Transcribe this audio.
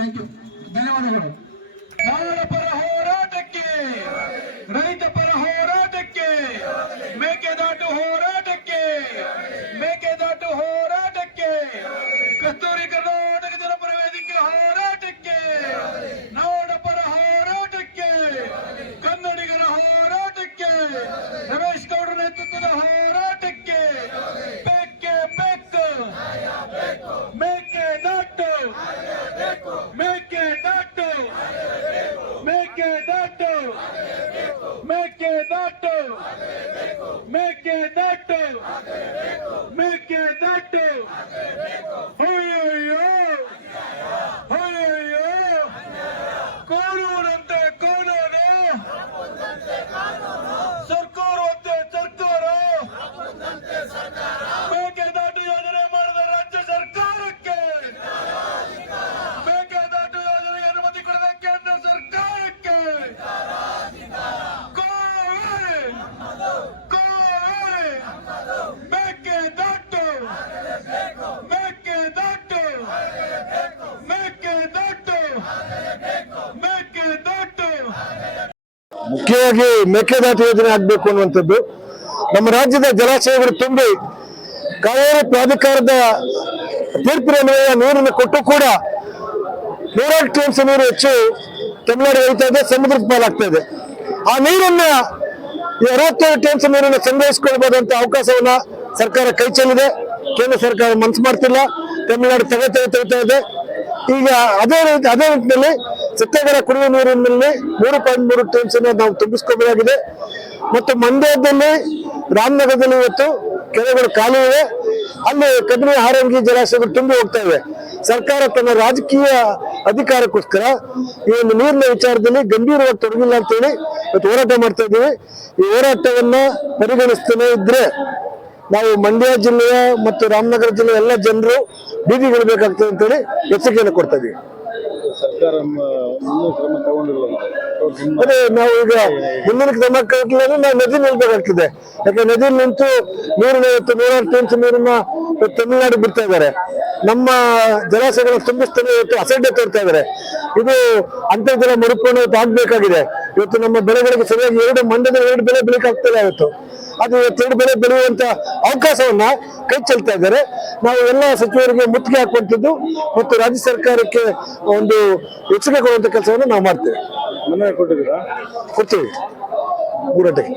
Thank you, ಧನ್ಯವಾದಗಳು. ನಾಡ ಪರ ಹೋರಾಟಕ್ಕೆ, ರೈತ ಪರ ಹೋರಾಟಕ್ಕೆ, ಮೇಕೆದಾಟು ಹೋರಾಟಕ್ಕೆ, ಮೇಕೆದಾಟು ಹೋರಾಟಕ್ಕೆ, ಕಸ್ತೂರಿ ಕರ್ನಾಟಕ ಜನಪರ ವೇದಿಕೆ ಹೋರಾಟಕ್ಕೆ, ನಾಡ ಪರ ಹೋರಾಟಕ್ಕೆ, ಕನ್ನಡಿಗರ ಹೋರಾಟಕ್ಕೆ, ರಮೇಶ್ ಗೌಡರ ನೇತೃತ್ವದ ಹೋರಾಟಕ್ಕೆ, ಬೇಕೇ ಬೇಕು ಮೇಕೆದಾಟು, ಮೇಕೆದಾಟು, ಮೇಕೆದಾಟು, ಮೇಕೆದಾಟು, ಮೇಕೆದಾಟು, ಮೇಕೆದಾಟು. ಅಯ್ಯಯ್ಯೋ ಅಯ್ಯಯ್ಯೋ, ಕಾನೂನಂತೆ ಕಾನೂನು, ಸರ್ಕಾರ ಅಂತೆ ಸರ್ಕಾರ, ಮೇಕೆದಾಟು ಯೋಜನೆ ಮಾಡಿದ ರಾಜ್ಯ ಸರ್ಕಾರಕ್ಕೆ, ಮೇಕೆದಾಟು ಯೋಜನೆಗೆ ಅನುಮತಿ ಕೊಡದ ಕೇಂದ್ರ ಸರ್ಕಾರಕ್ಕೆ, ಕಾವೇರಿ ಕಾವೇರಿ, ಮೇಕೆದಾಟು ಮೇಕೆದಾಟು ಮೇಕೆದಾಟು ಮೇಕೆದಾಟು. ಮುಖ್ಯವಾಗಿ ಮೇಕೆದಾಟು ಯೋಜನೆ ಆಗ್ಬೇಕು ಅನ್ನುವಂಥದ್ದು. ನಮ್ಮ ರಾಜ್ಯದ ಜಲಾಶಯಗಳು ತುಂಬಿ ಕಾವೇರಿ ಪ್ರಾಧಿಕಾರದ ತೀರ್ಪಿನ ಮೇಲೆ ನೀರನ್ನು ಕೊಟ್ಟು ಕೂಡ 100 ಟಿಎಂಸಿ ನೀರು ಹೆಚ್ಚು ತಮಿಳುನಾಡು ಹೋಗ್ತಾ ಇದೆ, ಸಮುದ್ರದ ಪಾಲಾಗ್ತಾ ಇದೆ. ಆ ನೀರನ್ನ ಈ 67 ಟಿಎಂಸಿ ನೀರನ್ನು ಸಂಗ್ರಹಿಸಿಕೊಳ್ಬಹುದಂತ ಅವಕಾಶವನ್ನ ಸರ್ಕಾರ ಕೈ ಚೆಲ್ಲಿದೆ. ಕೇಂದ್ರ ಸರ್ಕಾರ ಮನಸ್ಸು ಮಾಡ್ತಿಲ್ಲ, ತಮಿಳುನಾಡು ತೆಗೆತಾ ಇದೆ. ಈಗ ಅದೇ ನಿಟ್ಟಿನಲ್ಲಿ ಸತ್ಯಾಗ್ರಹ ಕುಡಿಯುವ ನೀರಿನಲ್ಲಿ 3.3 ಟಿಎಂಸಿ ನಾವು ತುಂಬಿಸ್ಕೋಬೇಕಾಗಿದೆ. ಮತ್ತು ಮಂಡ್ಯದಲ್ಲಿ, ರಾಮನಗರದಲ್ಲಿ ಇವತ್ತು ಕೆರೆಗಳು ಖಾಲಿ ಇವೆ. ಅಲ್ಲಿ ಕಬಿನಿ, ಹಾರಂಗಿ ಜಲಾಶಯಗಳು ತುಂಬಿ ಹೋಗ್ತಾ ಇವೆ. ಸರ್ಕಾರ ತನ್ನ ರಾಜಕೀಯ ಅಧಿಕಾರಕ್ಕೋಸ್ಕರ ಈ ಒಂದು ನೀರಿನ ವಿಚಾರದಲ್ಲಿ ಗಂಭೀರವಾಗಿ ತೊಡಗಿಲ್ಲ ಅಂತೇಳಿ ಇವತ್ತು ಹೋರಾಟ ಮಾಡ್ತಾ ಇದ್ದೀವಿ. ಈ ಹೋರಾಟವನ್ನ ಪರಿಗಣಿಸ್ತಾನೆ ಇದ್ರೆ ನಾವು ಮಂಡ್ಯ ಜಿಲ್ಲೆಯ ಮತ್ತು ರಾಮನಗರ ಜಿಲ್ಲೆಯ ಎಲ್ಲ ಜನರು ಬೀದಿಗಿಳಬೇಕಾಗ್ತದೆ ಅಂತೇಳಿ ಎಚ್ಚರಿಕೆಯನ್ನು ಕೊಡ್ತಾ ಇದೀವಿ. ಅದೇ ನಾವು ಈಗ ಮುಂದಿನ ಕ್ರಮ ಕೈಗೊಳ್ಳಲು ನಾವು ನದಿ ನಿಲ್ಬೇಕಾಗ್ತದೆ. ಯಾಕಂದ್ರೆ ನದಿಯಲ್ಲಿ ನಿಂತು ನೀರಿನ 100 ಟಿಎಂಸಿ ನೀರನ್ನ ತಮಿಳುನಾಡು ಬಿಡ್ತಾ ಇದ್ದಾರೆ. ನಮ್ಮ ಜಲಾಶಯಗಳನ್ನ ತುಂಬಿಸ್ತಾನೆ ಇವತ್ತು ಅಸಡ್ಡೆ ತೋರ್ತಾ ಇದ್ದಾರೆ. ಇದು ಅಂತರ್ಜಲ ಮರುಪೂರ್ಣ ಆಗ್ಬೇಕಾಗಿದೆ. ಇವತ್ತು ನಮ್ಮ ಬೆಳೆಗಳಿಗೆ ಸರಿಯಾಗಿ ಮಂಡ್ಯದ 2 ಬೆಳೆ ಬೆಳಿಕಾಗ್ತಿಲ್ಲ. ಇವತ್ತು ಅದು 2 ಬೆಳೆ ಬೆಳೆಯುವಂತ ಅವಕಾಶವನ್ನ ಕೈ ಚೆಲ್ತಾ ಇದ್ದಾರೆ. ನಾವು ಎಲ್ಲ ಸಚಿವರಿಗೆ ಮುತ್ತಿಗೆ ಹಾಕುವಂಥದ್ದು ಮತ್ತು ರಾಜ್ಯ ಸರ್ಕಾರಕ್ಕೆ ಒಂದು ಎಚ್ಚರಿಕೆ ಕೊಡುವಂತ ಕೆಲಸವನ್ನು ನಾವು ಮಾಡ್ತೇವೆ. ಕೊಡ್ತೀವಿ 3 ಗಂಟೆಗೆ.